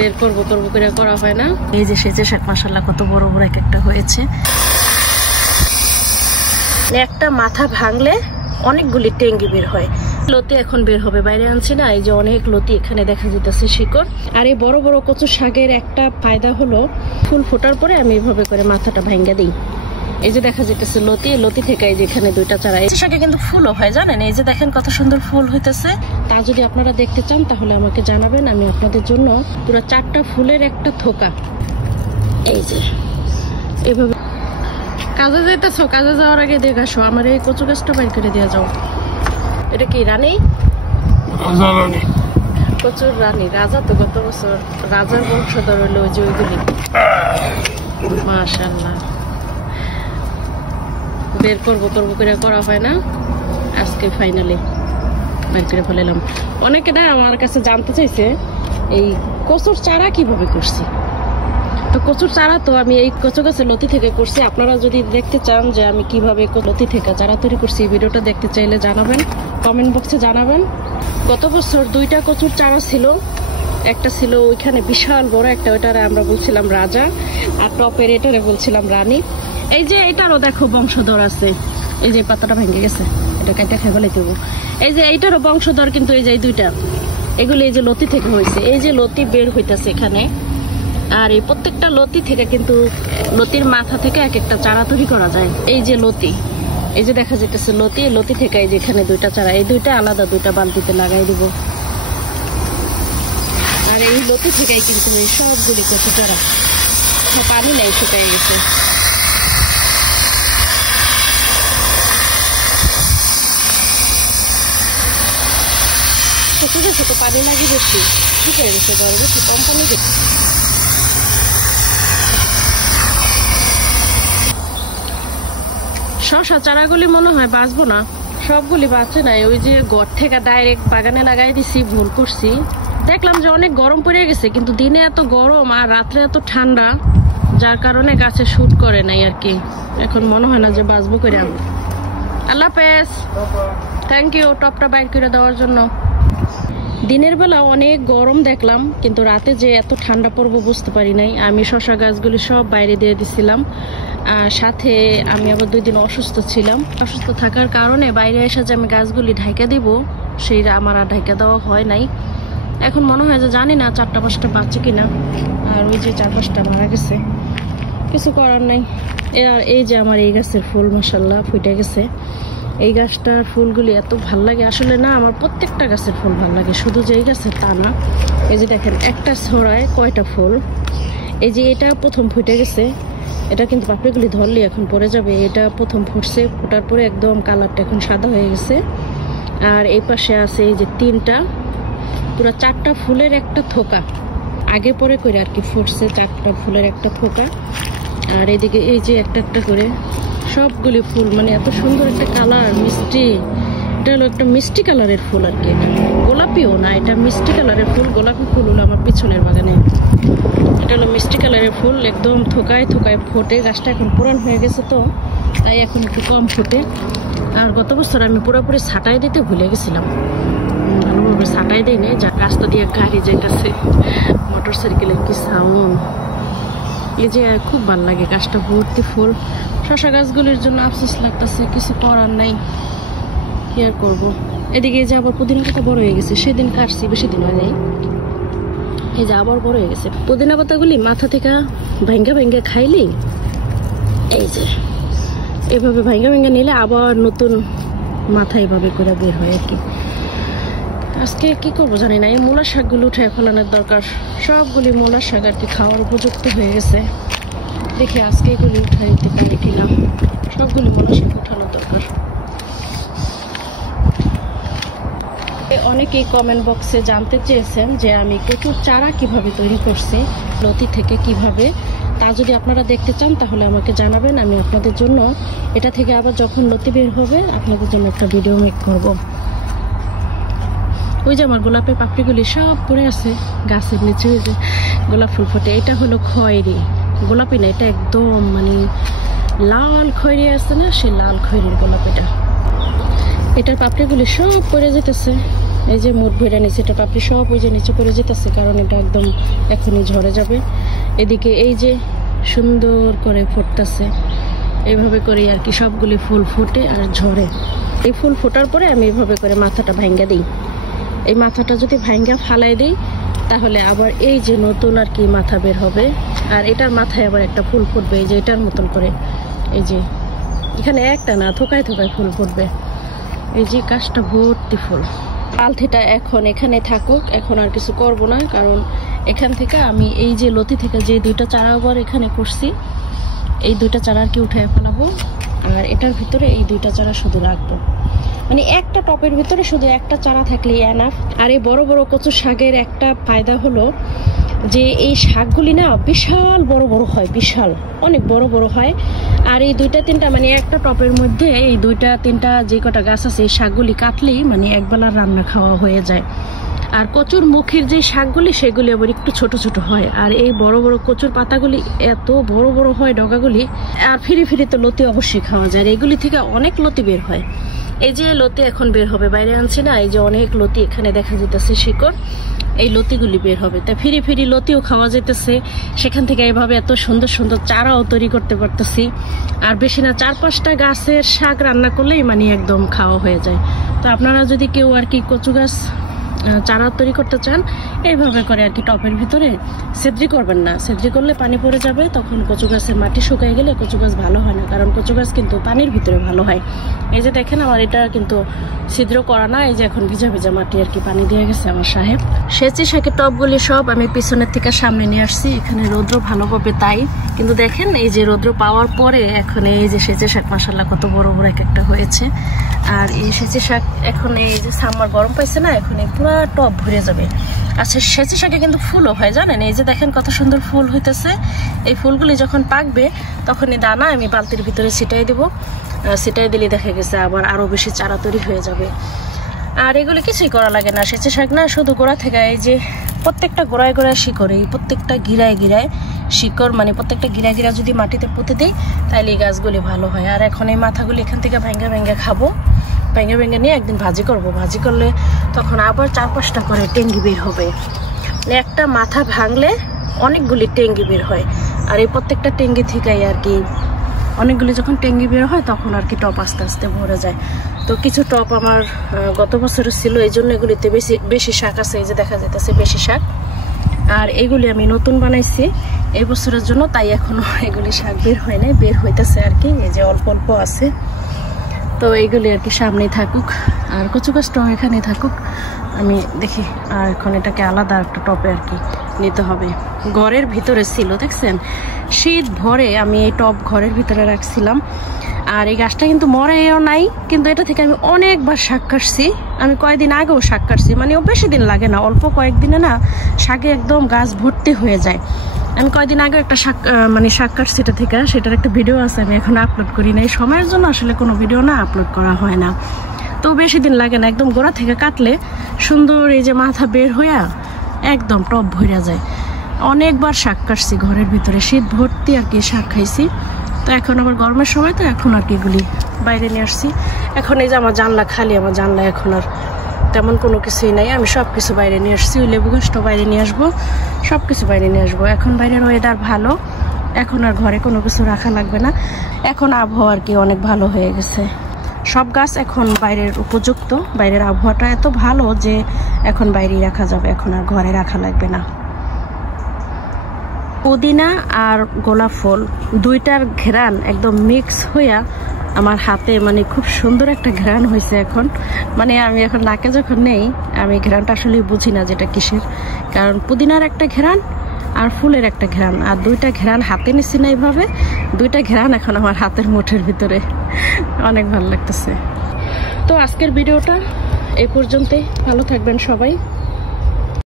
বের করবো করে করা হয় না। এই যে সেচে শাক মাশাআল্লাহ কত বড় বড় এক একটা হয়েছে। একটা মাথা ভাঙলে অনেকগুলি টেঙ্গি বের হয়। লতি এখন বের হবে, বাইরে আনছি না, এই যে অনেক লতি এখানে দেখা যেতেছে শিকড়। আর এই বড় বড় কচু শাকের একটা ফায়দা হলো ফুল ফোটার পরে আমি এইভাবে করে মাথাটা ভাঙ্গা দিই। এই যে দেখা যেতেছে লতি থেকে এই যে এখানে দুইটা চারা। এই শাকে কিন্তু ফুলও হয় জানেন, এই যে দেখেন কত সুন্দর ফুল হইতেছে। তা যদি আপনারা দেখতে চান তাহলে আমাকে জানাবেন, আমি আপনাদের জন্য পুরো 4টা ফুলের একটা থোকা এই যে এভাবে। কাজে যাইতেছো, কাজে যাওয়ার আগে দেখে আসো আমার এই কচু গাছটা বাইর করে দিয়ে যাও। এটা কি রানী? কচুর রানী, রাজা তো গত বছর রাজার বংশধর হইলো ওই যে ওইগুলি। মাশাআল্লাহ বের করবো করে করা হয় না, আজকে ফাইনালি বের করে ফেলাম। অনেকে না আমার কাছে জানতে চাইছে এই কচুর চারা কিভাবে করছি। তো কচুর চারা তো আমি এই কচু গাছের লতি থেকে করছি। আপনারা যদি দেখতে চান যে আমি কিভাবে লতি থেকে চারা তৈরি করছি, ভিডিওটা দেখতে চাইলে জানাবেন, কমেন্ট বক্সে জানাবেন। গত বছর 2টা কচুর চারা ছিল, একটা ছিল ওইখানে বিশাল বড় একটা, ওইটারে আমরা বলছিলাম রাজা, আর টপের এটারে বলছিলাম রানী। এই যে এটারও দেখো বংশধর আছে, এই যে পাতাটা ভেঙে গেছে, এটা কেটে খেয়ে ফেলে দেবো। এই যে এইটারও বংশধর কিন্তু এই যে এই 2টা, এগুলো এই যে লতি থেকে হয়েছে। এই যে লতি বের হইতেছে এখানে, আর এই প্রত্যেকটা লতি থেকে কিন্তু লতির মাথা থেকে এক একটা চারা তৈরি করা যায়। এই যে লতি, এই যে দেখা যেতেছে লতি থেকে এই যে এখানে 2টা চারা, এই 2টা আলাদা 2টা বালতিতে লাগাই দিব। আর এই লতি থেকেই কিন্তু এই সবগুলি কচু চারা, পানি নেই, শুকিয়ে গেছে। ছোট পানি লাগি বেশি, শুকিয়ে গেছে, বেশি কম পানি গেছে। শশা চারাগুলি মনে হয় বাঁচবো না, সবগুলি বাঁচে নাই। ওই যে ঘর থেকে ডাইরেক্ট বাগানে লাগাই দিছি, ভুল করছি। দেখলাম যে অনেক গরম পড়ে গেছে, কিন্তু দিনে এত গরম আর রাত্রে এত ঠান্ডা, যার কারণে গাছে শুট করে নাই আর কি। এখন মনে হয় না যে বাঁচবো করে। আল্লাহ হাফেজ, থ্যাংক ইউ টপটা বাইর করে দেওয়ার জন্য। দিনের বেলা অনেক গরম দেখলাম, কিন্তু রাতে যে এত ঠান্ডা পড়বো বুঝতে পারি নাই। আমি শশা গাছগুলি সব বাইরে দিয়ে দিছিলাম, আর সাথে আমি আবার 2 দিন অসুস্থ ছিলাম। অসুস্থ থাকার কারণে বাইরে এসে যে আমি গাছগুলি ঢাইকা দিব, সেই আমার আর ঢাইকা দেওয়া হয় নাই। এখন মনে হয় যে জানি না 4টা-5টা বাচ্চা কিনা, আর ওই যে 4-5টা মারা গেছে, কিছু করার নাই। আর এই যে আমার এই গাছের ফুল মাশাআল্লাহ ফুটে গেছে। এই গাছটার ফুলগুলি এত ভাল লাগে আসলে না, আমার প্রত্যেকটা গাছের ফুল ভাল লাগে, শুধু যে এই গাছের তা না। এই যে দেখেন একটা ছড়ায় কয়টা ফুল। এই যে এটা প্রথম ফুটে গেছে, এটা কিন্তু পাপড়িগুলি ধরলে এখন পড়ে যাবে। এটা প্রথম ফুটছে, ফোটার পরে একদম কালারটা এখন সাদা হয়ে গেছে। আর এই পাশে আছে এই যে 3টা, পুরো 4টা ফুলের একটা থোকা, আগে পরে করে আর কি ফুটছে 4টা ফুলের একটা থোকা। আর এদিকে এই যে একটা একটা করে সবগুলি ফুল, মানে এত সুন্দর একটা কালার, মিষ্টি। এটা হলো একটা মিষ্টি কালারের ফুল আর কি, গোলাপিও না, এটা মিষ্টি কালারের ফুল। গোলাপি ফুল হলো আমার পিছনের বাগানে, এটা হলো মিষ্টি কালারের ফুল, একদম থোকায় থোকায় ফোটে। গাছটা এখন পুরান হয়ে গেছে তো তাই এখন একটু কম ফোটে। আর গত বছর আমি পুরোপুরি ছাটাই দিতে ভুলে গেছিলাম, ভালোভাবে ছাটাই দেয় নেই। যা রাস্তা দিয়ে গাড়ি যাইতেছে, মোটর সাইকেলের কি সাউন্ড। এই যে খুব ভালো লাগে, গাছটা ভর্তি ফুল। শশা গাছগুলির জন্য আফসোস লাগতেছে, কিছু করার নাই, কি আর করবো। এদিকে যে আবার পুদিনা পাতা বড় হয়ে গেছে, সেদিন কাটছি, বেশি দিন হয় নাই। এই যে আবার বড় হয়ে গেছে পুদিনা পাতাগুলি, মাথা থেকে ভাঙ্গা খাইলি এই যে এভাবে ভাঙ্গা নিলে আবার নতুন মাথা এভাবে করে বের হয় আর কি। আজকে কি করবো জানি না, এই মূলা শাকগুলো উঠে ফেলানোর দরকার। সবগুলি মূলা শাক আর কি খাওয়ার উপযুক্ত হয়ে গেছে। দেখি আজকে এগুলি উঠাই দিতে পারি কিনা, সবগুলি মূলা শাক উঠানোর দরকার। অনেকেই কমেন্ট বক্সে জানতে চেয়েছেন যে আমি কচুর চারা কিভাবে তৈরি করছি, লতি থেকে কিভাবে। তা যদি আপনারা দেখতে চান তাহলে আমাকে জানাবেন, আমি আপনাদের জন্য এটা থেকে আবার যখন লতি বের হবে আপনাদের জন্য একটা ভিডিও মেক করব। ওই যে আমার গোলাপের পাপড়িগুলি সব পড়ে আছে গাছের নিচে, ওই যে গোলাপ ফুল ফোটে। এটা হলো খয়েরি, গোলাপি না, এটা একদম মানে লাল খয়েরি আছে না, সেই লাল খয়েরির গোলাপ। এটার পাপড়িগুলি সব পড়ে যেতেছে, এই যে মুঠ ভেড়া নিচে এটা পাপড়ি সব ওই যে নিচে পড়ে যেতেছে, কারণ এটা একদম এখনই ঝরে যাবে। এদিকে এই যে সুন্দর করে ফুটতেছে, এইভাবে করে আর কি সবগুলি ফুল ফুটে আর ঝরে। এই ফুল ফোটার পরে আমি এইভাবে করে মাথাটা ভাঙ্গা দিই। এই মাথাটা যদি ভাঙ্গা ফালাই দিই তাহলে আবার এই যে নতুন আর কি মাথা বের হবে। আর এটার মাথায় আবার একটা ফুল ফুটবে, এই যে এটার মতন করে। এই যে এখানে একটা না, থোকায় থোকায় ফুল ফুটবে। এই যে গাছটা ভর্তি ফুল। পালথিটা এখন এখানে থাকুক, এখন আর কিছু করব না, কারণ এখান থেকে আমি এই যে লতি থেকে যে দুইটা চারা আবার এখানে করছি, এই দুইটা চারা আর কি উঠে ফেলাবো। আর এটার ভিতরে এই দুইটা চারা শুধু রাখবো, মানে একটা টপের ভিতরে শুধু একটা চারা থাকলেই এনাফ। আর এই বড় বড় কচু শাকের একটা ফায়দা হলো যে এই শাকগুলি না বিশাল বড় বড় হয়, বিশাল অনেক বড় বড় হয়। আর এই দুইটা তিনটা মানে একটা টপের মধ্যে এই দুইটা তিনটা যে কটা গাছ আছে এই শাকগুলি কাটলেই মানে একবেলার রান্না খাওয়া হয়ে যায়। আর কচুর মুখের যে শাকগুলি সেগুলি আবার একটু ছোট ছোট হয়, আর এই বড় বড় কচুর পাতাগুলি এত বড় বড় হয় ডগাগুলি। আর ফিরি ফিরি তো লতি অবশ্যই খাওয়া যায়, এগুলি থেকে অনেক লতি বের হয়। এই যে লতি এখন বের হবে, বাইরে আনছি না, এই যে অনেক লতি এখানে দেখা যেতেছে শিকড়, এই লতিগুলি বের হবে। তা ফিরি ফিরি লতিও খাওয়া যেতেছে, সেখান থেকে এইভাবে এত সুন্দর সুন্দর চারাও তৈরি করতে পারতেছি। আর বেশি না 4-5টা গাছের শাক রান্না করলেই মানে একদম খাওয়া হয়ে যায়। তো আপনারা যদি কেউ আর কি কচু গাছ চারা তৈরি করতে চান, এইভাবে করে আর কি টপের ভিতরে সেদ্রি করবেন না, সেদ্রি করলে পানি পড়ে যাবে, তখন কচু গাছের মাটি শুকায় গেলে কচু গাছ ভালো হয় না, কারণ কচু গাছ কিন্তু পানির ভিতরে ভালো হয়। এই যে দেখেন আমার এটা কিন্তু ছিদ্র করা না, এই যে এখন ভিজা ভিজা মাটি আর কি পানি দিয়ে গেছে আমার সাহেব। সেচি শাকের টপগুলি সব আমি পিছনের থেকে সামনে নিয়ে আসছি, এখানে রৌদ্র ভালোভাবে তাই, কিন্তু দেখেন এই যে রৌদ্র পাওয়ার পরে এখন এই যে সেচি শাক মাশাআল্লাহ কত বড় বড় এক একটা হয়েছে। আর এই সেচি শাক এখন এই যে সামার গরম পাইছে না, এখন এই পুরো টপ ভরে যাবে। আচ্ছা সেচি শাকে কিন্তু ফুলও হয় জানেন, এই যে দেখেন কত সুন্দর ফুল হইতেছে। এই ফুলগুলি যখন পাকবে তখন এই দানা আমি বালতির ভিতরে ছিটাই দেবো, ছিটাই দিলে দেখা গেছে আবার আরো বেশি চারা তৈরি হয়ে যাবে। আর এগুলি কিছুই করা লাগে না, সেচি শাক না শুধু গোড়া থেকে এই যে প্রত্যেকটা গোড়ায় গোড়ায় শিকড়, এই প্রত্যেকটা গিরায় গিরায় শিকড়, মানে প্রত্যেকটা গিরা গিরা যদি মাটিতে পুঁতে দিই তাহলে এই গাছগুলি ভালো হয়। আর এখন এই মাথাগুলি এখান থেকে ভেঙে ভেঙে খাবো, ভেঙে ভেঙে নিয়ে একদিন ভাজি করব, ভাজি করলে তখন আবার 4-5টা করে টেঙ্গি বের হবে। একটা মাথা ভাঙলে অনেকগুলি টেঙ্গি বের হয়, আর এই প্রত্যেকটা টেঙ্গি থেকেই আর কি অনেকগুলি যখন টেঙ্গি বের হয় তখন আর কি টপ আস্তে আস্তে ভরে যায়। তো কিছু টপ আমার গত বছরের ছিল, এই জন্য এগুলিতে বেশি বেশি শাক আছে, এই যে দেখা যাইতেছে বেশি শাক। আর এগুলি আমি নতুন বানাইছি এই বছরের জন্য, তাই এখনো এগুলি শাক বের হয় নাই, বের হইতেছে আর কি, এই যে অল্প অল্প আছে। তো এইগুলি আর কি সামনেই থাকুক, আর কচু গাছটাও এখানেই থাকুক, আমি দেখি। আর এখন এটাকে আলাদা একটা টপে আর কি নিতে হবে। ঘরের ভিতরে ছিল দেখছেন, শীত ভরে আমি এই টপ ঘরের ভিতরে রাখছিলাম। আর এই গাছটা কিন্তু মরেও নাই, কিন্তু এটা থেকে আমি অনেকবার শাক কাটছি। আমি কয়েকদিন আগেও শাক কাটছি, মানে বেশি দিন লাগে না, অল্প কয়েকদিনে না শাকে একদম গাছ ভর্তি হয়ে যায়। আমি কয়েকদিন আগে একটা শাক মানে শাক কাটছি এটা থেকে, সেটার একটা ভিডিও আছে, আমি এখন আপলোড করি না, এই সময়ের জন্য আসলে কোনো ভিডিও না আপলোড করা হয় না। তো বেশি দিন লাগে না, একদম গোড়া থেকে কাটলে সুন্দর এই যে মাথা বের হইয়া একদম টপ ভরে যায়। অনেকবার শাক কাটছি ঘরের ভিতরে, শীত ভর্তি আর কি শাক খাইছি। তো এখন আবার গরমের সময়, তো এখন আর কি এগুলি বাইরে নিয়ে আসছি। এখন এই যে আমার জানলা খালি, আমার জানলা এখন আর তেমন কোনো কিছুই নাই, আমি সব কিছু বাইরে নিয়ে আসছি। ওই লেবু গাছটাও বাইরে নিয়ে আসবো, সব কিছু বাইরে নিয়ে আসবো। এখন বাইরের ওয়েদার ভালো, এখন আর ঘরে কোনো কিছু রাখা লাগবে না, এখন আবহাওয়া আর কি অনেক ভালো হয়ে গেছে। সব গাছ এখন বাইরের উপযুক্ত, বাইরের আবহাওয়াটা এত ভালো যে এখন বাইরেই রাখা যাবে, এখন আর ঘরে রাখা লাগবে না। পুদিনা আর গোলাপ ফুল দুইটার ঘ্রাণ একদম মিক্স হইয়া আমার হাতে মানে খুব সুন্দর একটা ঘ্রাণ হয়েছে এখন। মানে আমি এখন নাকে যখন নেই আমি ঘ্রাণটা আসলে বুঝি না যেটা কিসের, কারণ পুদিনার একটা ঘ্রাণ আর ফুলের একটা ঘ্রাণ, আর দুইটা ঘ্রাণ হাতে নিচ্ছি না এইভাবে, দুইটা ঘ্রাণ এখন আমার হাতের মুঠের ভিতরে, অনেক ভালো লাগতেছে। তো আজকের ভিডিওটা এই পর্যন্তই, ভালো থাকবেন সবাই।